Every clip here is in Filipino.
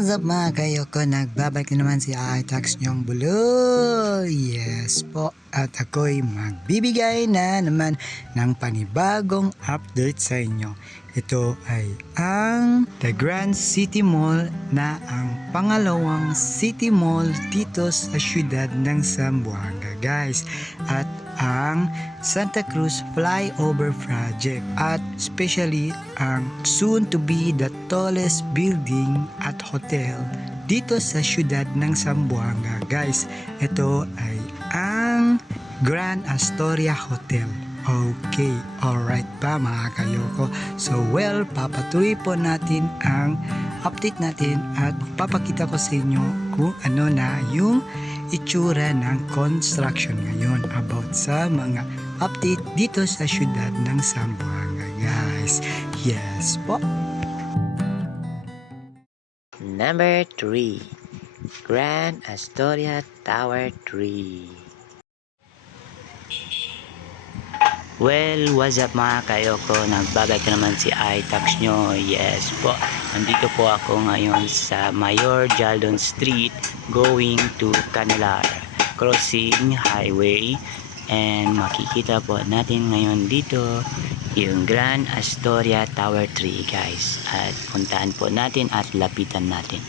What's up mga kayoko? Nagbabalik na naman si iTax nyong bulo. Yes po. At ako'y magbibigay na naman ng panibagong update sa inyo. Ito ay ang The Grand City Mall na ang pangalawang city mall dito sa siyudad ng Zamboanga, guys. At ang Santa Cruz Flyover Project at especially ang soon to be the tallest building at hotel dito sa siyudad ng Zamboanga, guys. Ito ay ang Grand Astoria Hotel. Okay, alright pa mga kayoko. So well, papatuloy po natin ang update natin at papakita ko sa inyo kung ano na yung itsura ng construction ngayon about sa mga update dito sa siyudad ng Zamboanga, guys. Yes po. Number 3, Grand Astoria Tower 3. Well, what's up mga kayoko? Nagbabalik na naman si iTax nyo. Yes po, nandito po ako ngayon sa Mayor Jaldon Street going to Canelar, crossing highway, and makikita po natin ngayon dito yung Grand Astoria Tower 3, guys. At puntaan po natin at lapitan natin.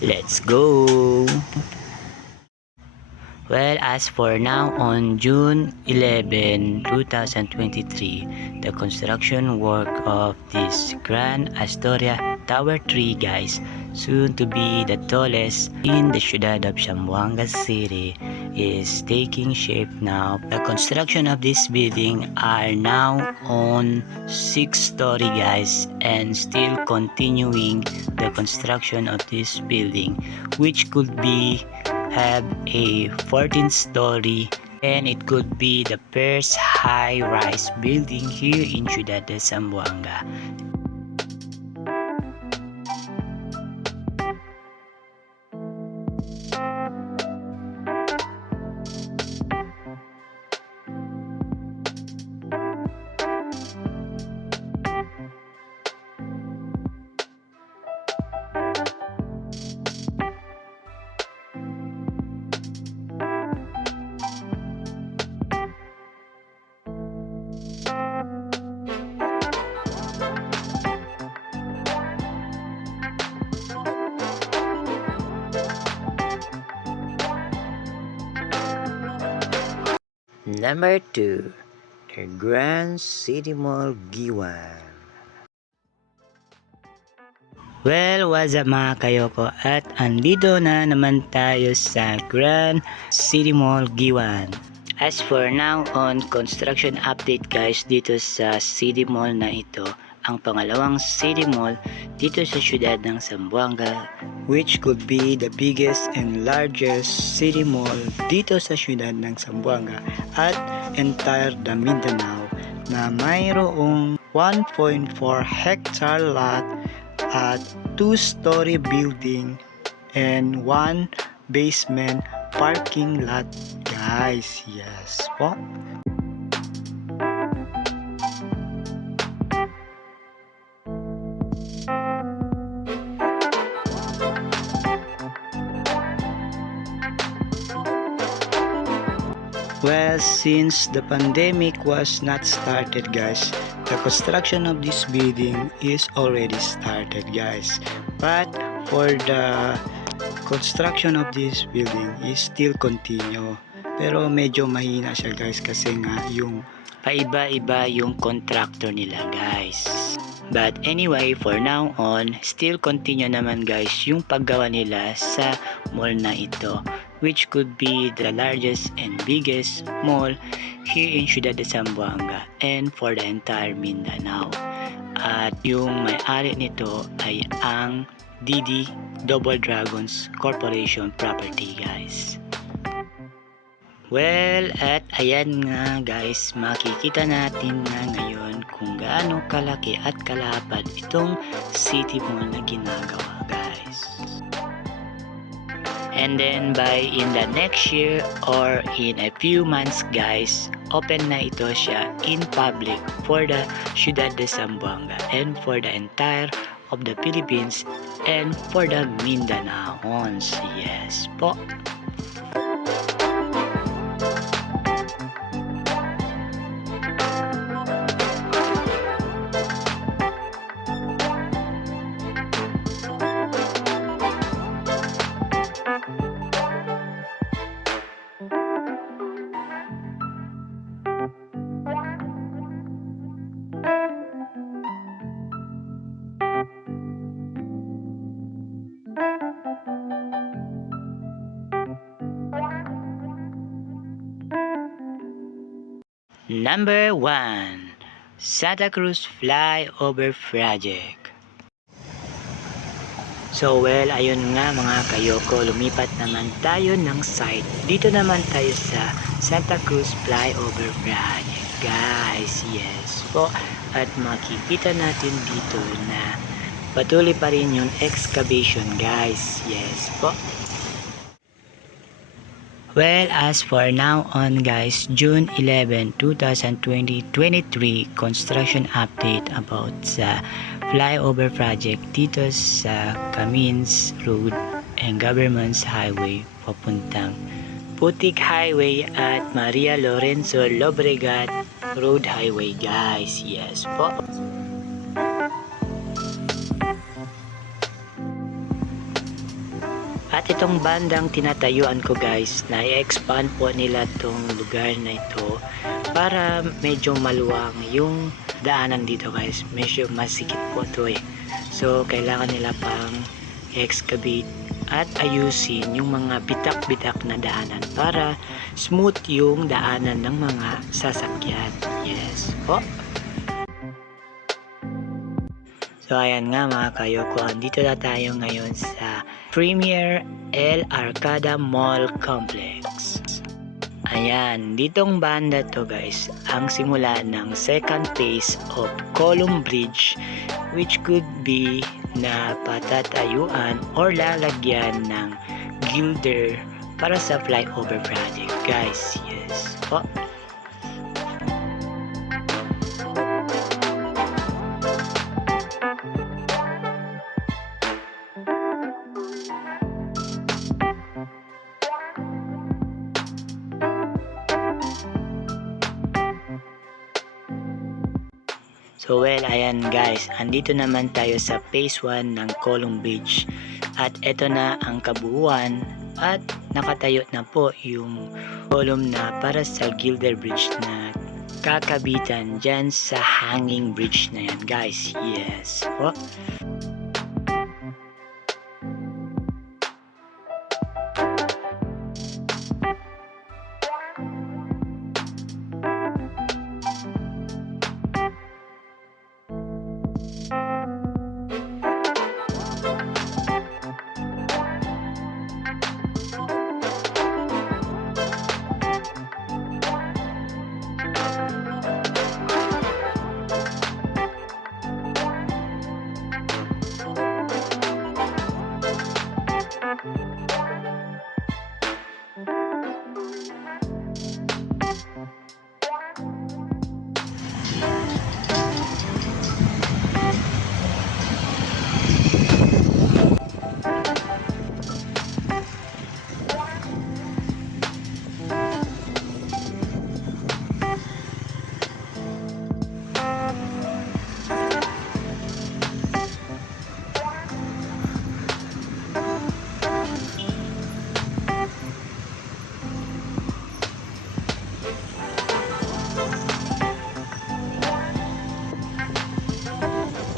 Let's go! Well, as for now, on June 11, 2023, the construction work of this Grand Astoria Tower 3, guys, soon to be the tallest in the ciudad of Zamboanga City, is taking shape now. The construction of this building are now on 6-story, guys, and still continuing the construction of this building, which could be have a 14-story, and it could be the first high-rise building here in Ciudad de Zamboanga. Number 2, the Grand City Mall Guiwan. Well, what's up mga kayoko? At andito na naman tayo sa Grand City Mall Guiwan. As for now, on construction update, guys, dito sa City Mall na ito, ang pangalawang City Mall dito sa siyudad ng Zamboanga, which could be the biggest and largest City Mall dito sa siyudad ng Zamboanga at entire the Mindanao, na mayroong 1.4 hectare lot at 2-story building and 1 basement parking lot, guys. Yes po. Well, since the pandemic was not started, guys, the construction of this building is already started, guys. But for the construction of this building is still continue. Pero medyo mahina siya, guys, kasi nga yung paiba-iba yung contractor nila, guys. But anyway, for now on, still continue naman, guys, yung paggawa nila sa mall na ito, which could be the largest and biggest mall here in Ciudad de Zamboanga and for the entire Mindanao. At yung may-ari nito ay ang DD Double Dragons Corporation Property, guys. Well, at ayan nga, guys, makikita natin na ngayon kung gaano kalaki at kalapad itong city mall na ginagawa, guys. And then by in the next year or in a few months, guys, open na ito siya in public for the Ciudad de Zamboanga and for the entire of the Philippines and for the Mindanaons. Yes po. Number 1, Santa Cruz Flyover Project. So well, ayun nga mga kayoko, lumipat naman tayo ng site. Dito naman tayo sa Santa Cruz Flyover Project. Guys, yes po. At makikita natin dito na patuloy pa rin yung excavation guys. Yes po. Well, as for now on guys, June 11, 2023, construction update about sa flyover project dito sa Camins Road and Government's Highway papuntang Putik Highway at Maria Lorenzo Lobregat Road Highway guys. Yes po. At itong bandang tinatayuan ko guys, na i-expand po nila tong lugar na ito para medyo maluwang yung daanan dito guys. Medyo masikip po ito eh. So kailangan nila pang excavate at ayusin yung mga bitak-bitak na daanan para smooth yung daanan ng mga sasakyan. Yes po. So ayan nga mga kayoko, andito na tayo ngayon sa Premier El Arcada Mall Complex. Ayan, ditong banda to guys, ang simula ng second phase of Column Bridge, which could be na patatayuan or lalagyan ng gilder para sa flyover project guys. Yes po. So well, ayan guys, andito naman tayo sa phase 1 ng Column Bridge. At ito na ang kabuuan at nakatayo na po yung column na para sa Gilder Bridge na kakabitan dyan sa hanging bridge na yan guys. Yes po.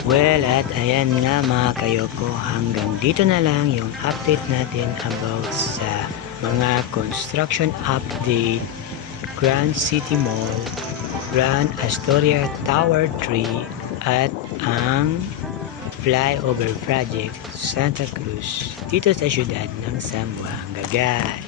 Well, at ayan nga mga kayoko, hanggang dito na lang yung update natin about sa mga construction update, Grand City Mall, Grand Astoria Tower 3, at ang flyover project Santa Cruz dito sa syudad ng Zamboanga guys.